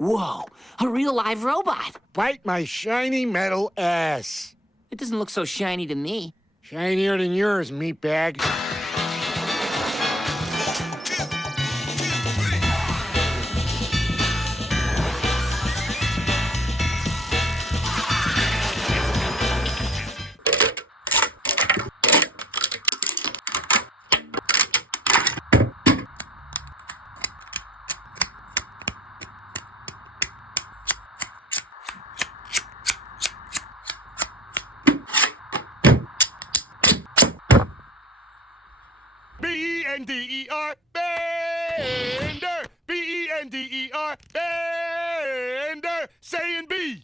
Whoa, a real live robot. Bite my shiny metal ass. It doesn't look so shiny to me. Shinier than yours, meatbag. B-E-N-D-E-R, Bender! B-E-N-D-E-R, Bender! Saying B-E-N-D.